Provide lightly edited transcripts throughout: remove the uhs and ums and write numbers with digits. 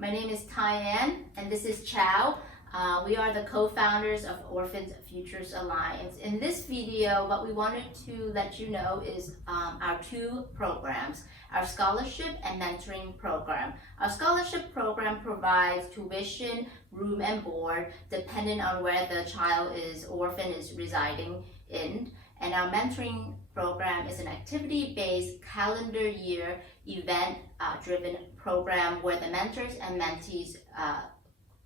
My name is Tyann, and this is Chow. We are the co-founders of Orphans Futures Alliance. In this video, what we wanted to let you know is our two programs, our scholarship and mentoring program. Our scholarship program provides tuition, room and board, depending on where the child is, orphan is residing in. And our mentoring program is an activity-based calendar year event-driven program where the mentors and mentees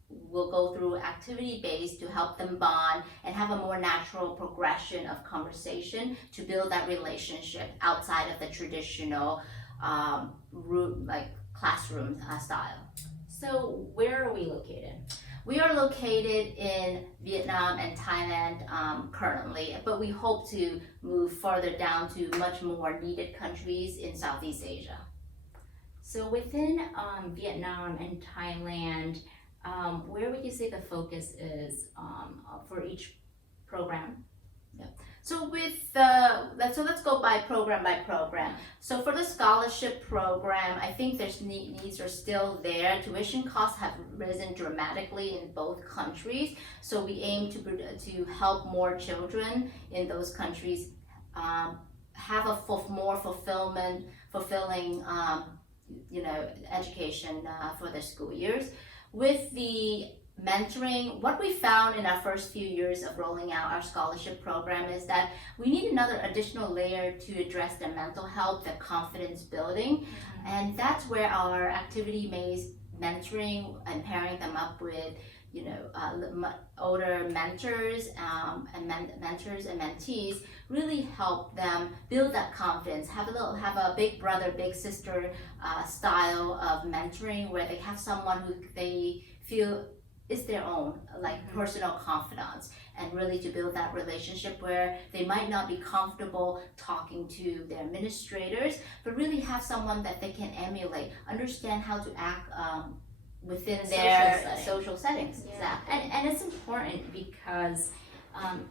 will go through activity-based to help them bond and have a more natural progression of conversation to build that relationship outside of the traditional room, like classroom style. So where are we located? We are located in Vietnam and Thailand currently, but we hope to move further down to much more needed countries in Southeast Asia. So within Vietnam and Thailand, where would you say the focus is for each program? So let's go by program. So for the scholarship program, I think there's needs are still there. Tuition costs have risen dramatically in both countries. So we aim to help more children in those countries have a more fulfilling education for their school years. With the mentoring, what we found in our first few years of rolling out our scholarship program is that we need another additional layer to address their mental health, their confidence building, and that's where our activity-based mentoring and pairing them up with older mentors and mentees really help them build that confidence, have a big brother, big sister style of mentoring where they have someone who they feel is their own, like personal confidants, and really to build that relationship where they might not be comfortable talking to their administrators, but really have someone that they can emulate, understand how to act within their social settings. Yeah. Exactly. And it's important because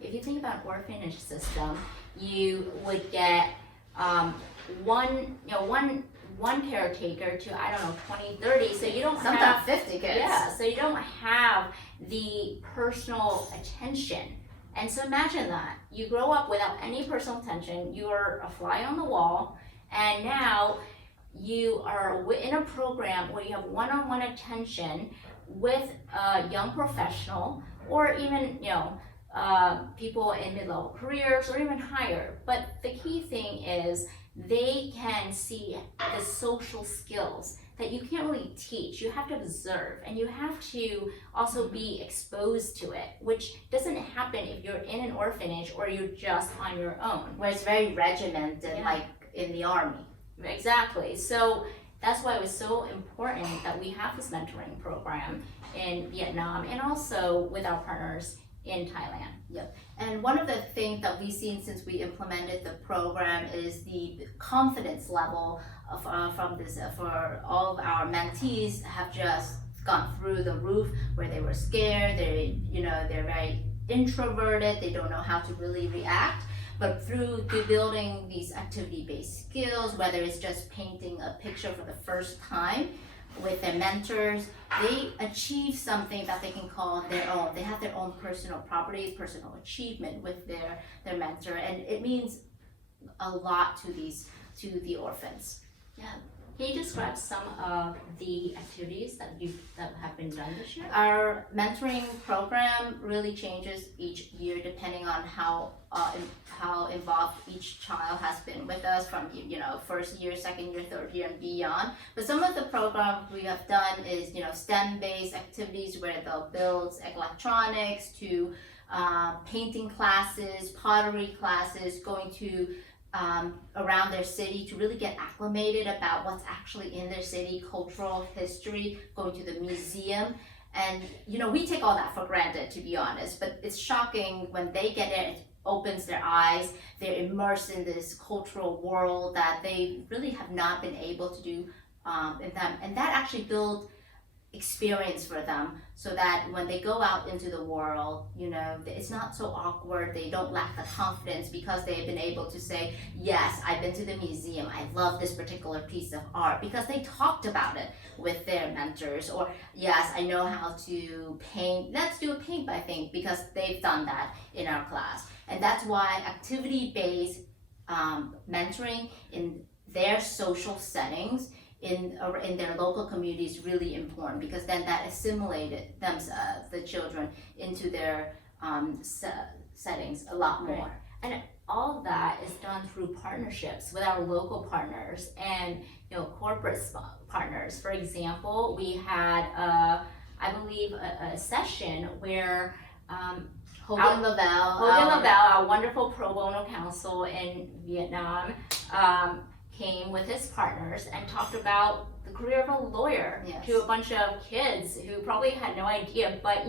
if you think about orphanage system, you would get one caretaker to 20, 30, so you don't Sometimes have 50 kids. Yeah, so you don't have the personal attention. And so imagine that you grow up without any personal attention, you're a fly on the wall, and now you are in a program where you have one-on-one attention with a young professional, or even people in mid-level careers or even higher. But the key thing is they can see the social skills that you can't really teach. You have to observe, and you have to also be exposed to it, which doesn't happen if you're in an orphanage or you're just on your own. Where it's very regimented, like in the army. Exactly. So that's why it was so important that we have this mentoring program in Vietnam and also with our partners in Thailand. Yep. And one of the things that we've seen since we implemented the program is the confidence level of for all of our mentees have just gone through the roof, where they were scared, they're very introverted, they don't know how to really react. But through building these activity-based skills, whether it's just painting a picture for the first time with their mentors, they achieve something that they can call their own. They have their own personal property, personal achievement with their mentor, and it means a lot to the orphans. Yeah. Can you describe some of the activities that have been done this year? Our mentoring program really changes each year depending on how involved each child has been with us from first year, second year, third year, and beyond. But some of the programs we have done is STEM-based activities where they'll build electronics to painting classes, pottery classes, going to around their city to really get acclimated about what's actually in their city, cultural history, going to the museum. And we take all that for granted, to be honest, but it's shocking when they get there. It opens their eyes. They're immersed in this cultural world that they really have not been able to do in them, and that actually builds experience for them, so that when they go out into the world, it's not so awkward. They don't lack the confidence because they've been able to say, yes, I've been to the museum, I love this particular piece of art, because they talked about it with their mentors. Or yes, I know how to paint, let's do a paint by thing, because they've done that in our class. And that's why activity-based mentoring in their social settings in their local community is really important, because then that assimilated the children into their settings a lot more. Right. And all of that is done through partnerships with our local partners and corporate partners. For example, we had I believe a session where Hogan Lavelle, our wonderful pro bono counsel in Vietnam, came with his partners and talked about the career of a lawyer. Yes. To a bunch of kids who probably had no idea, but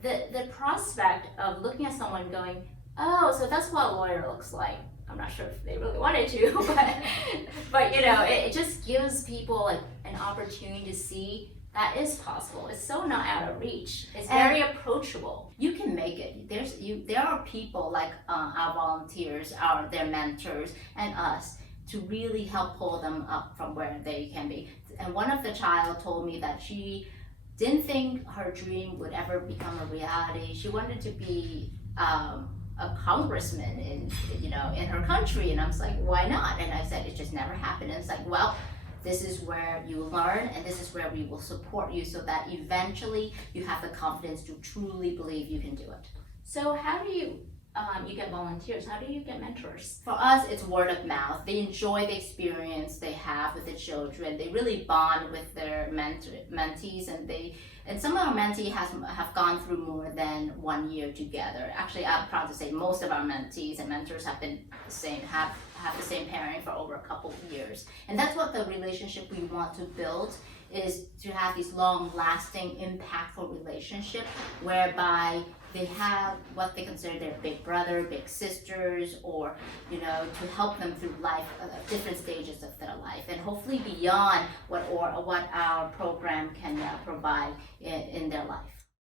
the prospect of looking at someone going, oh, so that's what a lawyer looks like. I'm not sure if they really wanted to, but it just gives people like an opportunity to see that is possible. It's so not out of reach. It's very approachable. You can make it. There are people like our volunteers, their mentors, and us, to really help pull them up from where they can be. And one of the child told me that she didn't think her dream would ever become a reality. She wanted to be a congressman in her country, and I was like, why not? And I said, it just never happened. And it's like, well, this is where you learn, and this is where we will support you, so that eventually you have the confidence to truly believe you can do it. So how do you get volunteers? How do you get mentors? For us, it's word of mouth. They enjoy the experience they have with the children. They really bond with their mentees, and some of our mentees have gone through more than 1 year together. Actually, I'm proud to say most of our mentees and mentors have been the same, have the same parent for over a couple of years. And that's what the relationship we want to build, is to have these long-lasting, impactful relationships whereby they have what they consider their big brother, big sisters, or to help them through life, different stages of their life, and hopefully beyond what our program can provide in their life.